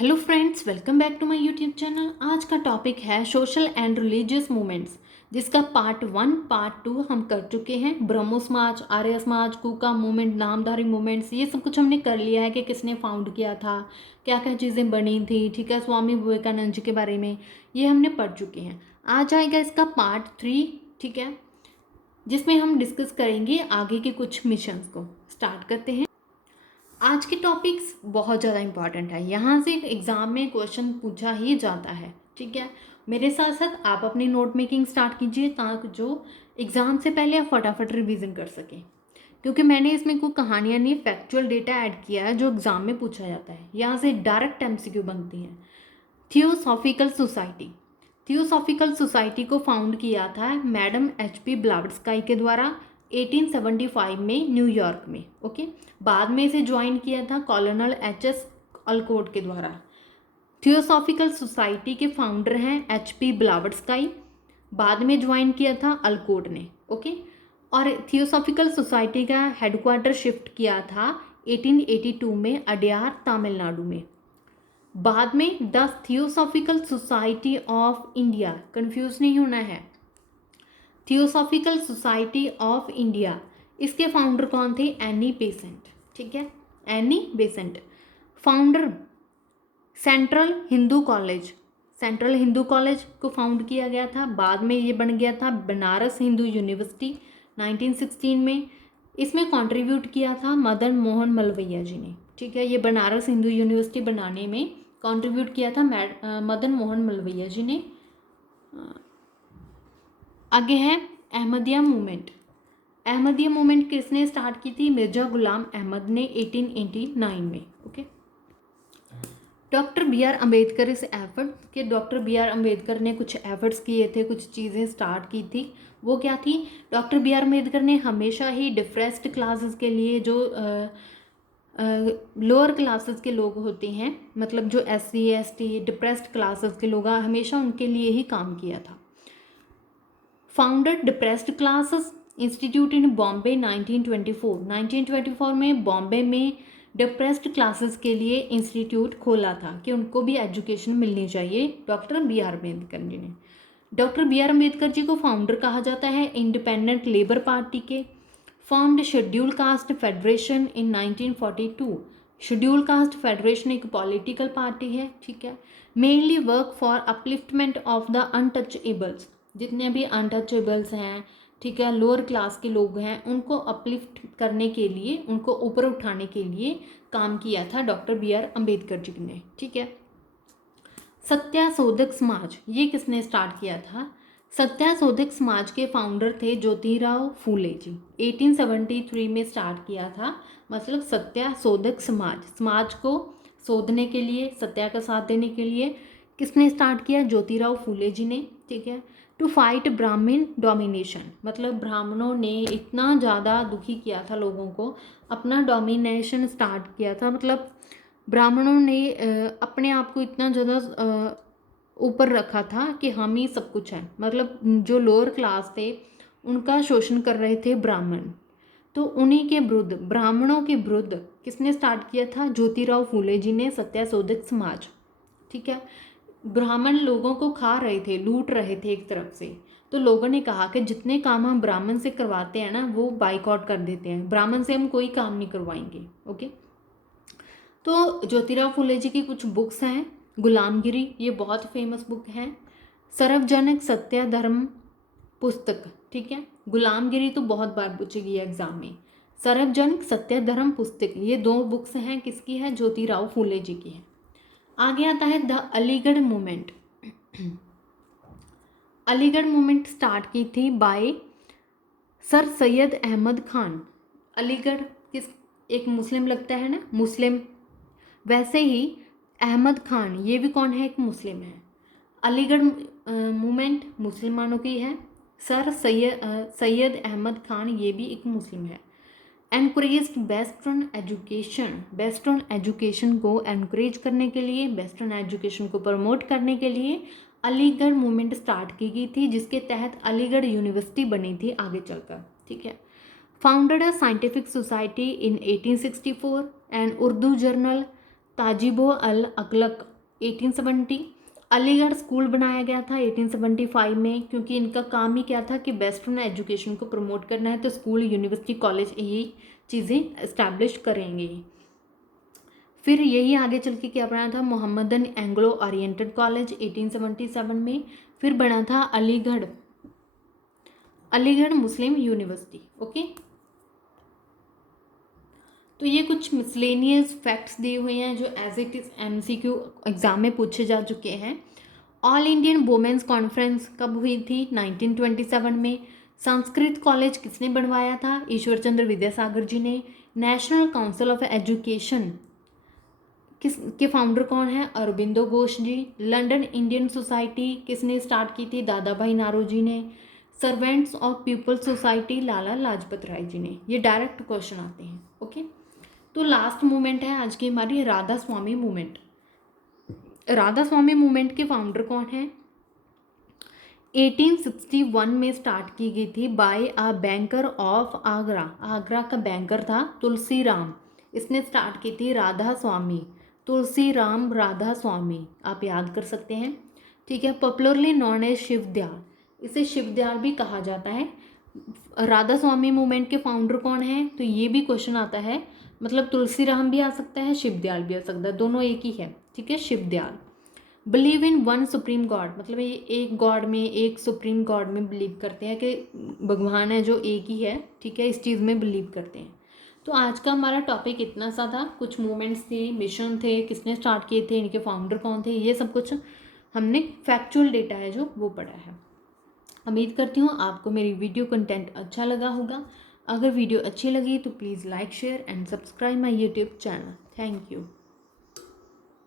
Hello friends, welcome back to my YouTube channel. आज का topic है सोशल एंड रिलीजियस मूवमेंट्स, जिसका part 1 part 2 हम कर चुके हैं। ब्रह्मो समाज, आर्य समाज, कूका मूवमेंट, नामधारी मूवमेंट्स, ये सब कुछ हमने कर लिया है कि किसने फाउंड किया था, क्या क्या चीज़ें बनी थी। ठीक है, स्वामी विवेकानंद जी के बारे में ये हमने पढ़ चुके हैं। आज आएगा इसका पार्ट 3, ठीक है, जिसमें हम डिस्कस करेंगे आगे के कुछ मिशंस को। स्टार्ट करते हैं। आज के टॉपिक्स बहुत ज़्यादा इंपॉर्टेंट है, यहाँ से एग्ज़ाम में क्वेश्चन पूछा ही जाता है। ठीक है, मेरे साथ साथ आप अपनी नोट मेकिंग स्टार्ट कीजिए ताकि जो एग्ज़ाम से पहले आप फटाफट रिवीजन कर सकें, क्योंकि मैंने इसमें कोई कहानियाँ नहीं, फैक्चुअल डेटा ऐड किया है जो एग्ज़ाम में पूछा जाता है। यहाँ से डायरेक्ट एमसीक्यू बनती हैं। थियोसॉफिकल सोसाइटी, थियोसॉफिकल सोसाइटी को फाउंड किया था मैडम HP ब्लावत्स्काई के द्वारा 1875 में न्यूयॉर्क में। ओके, बाद में इसे ज्वाइन किया था कॉलोनल HS अल्कोट के द्वारा। थियोसॉफिकल सोसाइटी के फाउंडर हैं HP ब्लावत्स्काई, बाद में ज्वाइन किया था अल्कोट ने। ओके, और थियोसॉफिकल सोसाइटी का हेडक्वार्टर शिफ्ट किया था 1882 में अडयार, तमिलनाडु में। बाद में the theosophical society of India, confuse नहीं होना है, थियोसॉफिकल सोसाइटी ऑफ इंडिया, इसके फाउंडर कौन थे? Annie Besant. ठीक है, Annie Besant. Founder central Hindu college, central Hindu college को फाउंड किया गया था। बाद में ये बन गया था बनारस हिंदू यूनिवर्सिटी 1916 में। इसमें कंट्रीब्यूट किया था मदन मोहन मलवैया जी ने। ठीक है, ये बनारस हिंदू यूनिवर्सिटी बनाने में कंट्रीब्यूट किया था मदन मोहन मलवैया जी ने। आगे है अहमदिया मूवमेंट। अहमदिया मूवमेंट किसने स्टार्ट की थी? मिर्जा गुलाम अहमद ने 1889 में। Okay, doctor B.R. अम्बेडकर इस एफर्ट के, डॉक्टर B.R. अम्बेडकर ने कुछ एफर्ट्स किए थे, कुछ चीज़ें स्टार्ट की थी। वो क्या थी? Doctor B.R. अम्बेडकर ने हमेशा ही डिप्रेस्ड क्लासेस के लिए, जो लोअर क्लासेस के लोग होते हैं, मतलब जो SC ST डिप्रेस्ड क्लासेस के लोग, हमेशा उनके लिए ही काम किया था। फाउंडेड डिप्रेस्ड क्लासेस इंस्टीट्यूट इन बॉम्बे 1924 में बॉम्बे में डिप्रेस्ड क्लासेस के लिए इंस्टीट्यूट खोला था कि उनको भी एजुकेशन मिलनी चाहिए। Doctor B.R. अम्बेडकर जी ने, डॉक्टर B.R. अम्बेडकर जी को फाउंडर कहा जाता है इंडिपेंडेंट लेबर पार्टी के। फॉर्म्ड शेड्यूल कास्ट फेडरेशन इन 1942। शेड्यूल कास्ट फेडरेशन एक पॉलिटिकल पार्टी है। ठीक है, mainly work for upliftment of the untouchables, जितने भी अनटचेबल्स हैं, ठीक है, लोअर क्लास के लोग हैं, उनको अपलिफ्ट करने के लिए, उनको ऊपर उठाने के लिए काम किया था डॉक्टर B.R. अम्बेडकर जी ने। ठीक है, सत्याशोधक समाज, ये किसने स्टार्ट किया था? सत्याशोधक समाज के फाउंडर थे ज्योतिराव फूले जी। 1873 में स्टार्ट किया था। मतलब सत्याशोधक समाज, समाज को शोधने के लिए, सत्या का साथ देने के लिए किसने स्टार्ट किया? ज्योतिराव फूले जी ने। ठीक है, टू फाइट ब्राह्मण डोमिनेशन, मतलब ब्राह्मणों ने इतना ज़्यादा दुखी किया था लोगों को, अपना डोमिनेशन स्टार्ट किया था। मतलब ब्राह्मणों ने अपने आप को इतना ज़्यादा ऊपर रखा था कि हम ही सब कुछ है। मतलब जो लोअर क्लास थे उनका शोषण कर रहे थे ब्राह्मण, तो उन्हीं के विरुद्ध, ब्राह्मणों के विरुद्ध किसने स्टार्ट किया था? ज्योतिराव फूले जी ने, सत्याशोधक समाज। ठीक है, ब्राह्मण लोगों को खा रहे थे, लूट रहे थे एक तरफ से, तो लोगों ने कहा कि जितने काम हम ब्राह्मण से करवाते हैं ना, वो बाइकआउट कर देते हैं, ब्राह्मण से हम कोई काम नहीं करवाएंगे। ओके, तो ज्योतिराव फूले जी की कुछ बुक्स हैं। गुलामगिरी, ये बहुत फेमस बुक है। सर्वजनिक सत्य धर्म पुस्तक। ठीक है, गुलामगिरी तो बहुत बार पूछेगी एग्जाम में। सर्वजनिक सत्य धर्म पुस्तक, ये 2 बुक्स हैं, किसकी है? ज्योतिराव फूले जी की है। आगे आता है the Aligarh movement. Aligarh movement start की थी बाय सर सैयद अहमद खान। अलीगढ़ किस, एक मुस्लिम लगता है ना, मुस्लिम, वैसे ही अहमद खान, ये भी कौन है? एक मुस्लिम है। अलीगढ़ मूवमेंट मुसलमानों की है। सर सैयद अहमद खान, ये भी एक मुस्लिम है। Encourage western education, western education को एनकरेज करने के लिए, वेस्टर्न एजुकेशन को प्रमोट करने के लिए अलीगढ़ मूवमेंट स्टार्ट की गई थी, जिसके तहत अलीगढ़ यूनिवर्सिटी बनी थी आगे चलकर। ठीक है, founded a scientific society in 1864 and Urdu journal Tahzib al Akhlaq 1870 Aligarh school बनाया गया था 1875 में, क्योंकि इनका काम ही क्या था कि वेस्टर्न एजुकेशन को प्रमोट करना है, तो स्कूल यूनिवर्सिटी कॉलेज यही चीज़ें इस्टेब्लिश करेंगे। फिर यही आगे चल के क्या बना था, मोहम्मदन एंग्लो ओरिएंटेड कॉलेज 1877 में। फिर बना था अलीगढ़ मुस्लिम यूनिवर्सिटी। ओके, तो ये कुछ मिसलेनियस फैक्ट्स दिए हुए हैं जो as it is MCQ exam में पूछे जा चुके हैं। ऑल इंडियन वुमेन्स कॉन्फ्रेंस कब हुई थी, 1927 में। संस्कृत कॉलेज किसने बनवाया था, ईश्वर चंद्र विद्यासागर जी ने। नेशनल काउंसिल ऑफ एजुकेशन किस के फाउंडर कौन है, अरबिंदो घोष जी। लंदन इंडियन सोसाइटी किसने स्टार्ट की थी, दादा भाई नारोजी ने। Servants of people society Lala Lajpat Rai ji ने। ये डायरेक्ट क्वेश्चन आते हैं। ओके, तो लास्ट मूवमेंट है आज की हमारी राधा स्वामी मूवमेंट। राधा स्वामी मूवमेंट के फाउंडर कौन है, 1861 में स्टार्ट की गई थी by a banker of Agra. Agra का बैंकर था तुलसी राम, इसने स्टार्ट की थी राधा स्वामी, तुलसी राम राधा स्वामी, आप याद कर सकते हैं। ठीक है, पॉपुलरली नॉन एज शिवदयाल, इसे शिवदयाल भी कहा जाता है। राधा स्वामी मूवमेंट के फाउंडर कौन है, तो ये भी क्वेश्चन आता है, मतलब तुलसी राम भी आ सकता है, शिवदयाल भी आ सकता है, दोनों एक ही है। ठीक है, Shivdayal. Believe in one supreme God, मतलब ये एक गॉड में, एक सुप्रीम गॉड में बिलीव करते हैं कि भगवान है जो एक ही है। ठीक है, इस चीज़ में बिलीव करते हैं। तो आज का हमारा टॉपिक इतना सा था, कुछ मूवमेंट्स थे, मिशन थे, किसने स्टार्ट किए थे, इनके फाउंडर कौन थे, ये सब कुछ हमने फैक्चुअल डेटा है जो वो पढ़ा है। उम्मीद करती हूँ आपको मेरी वीडियो कंटेंट अच्छा लगा होगा। अगर वीडियो अच्छी लगी तो please like share and subscribe my YouTube channel. Thank you.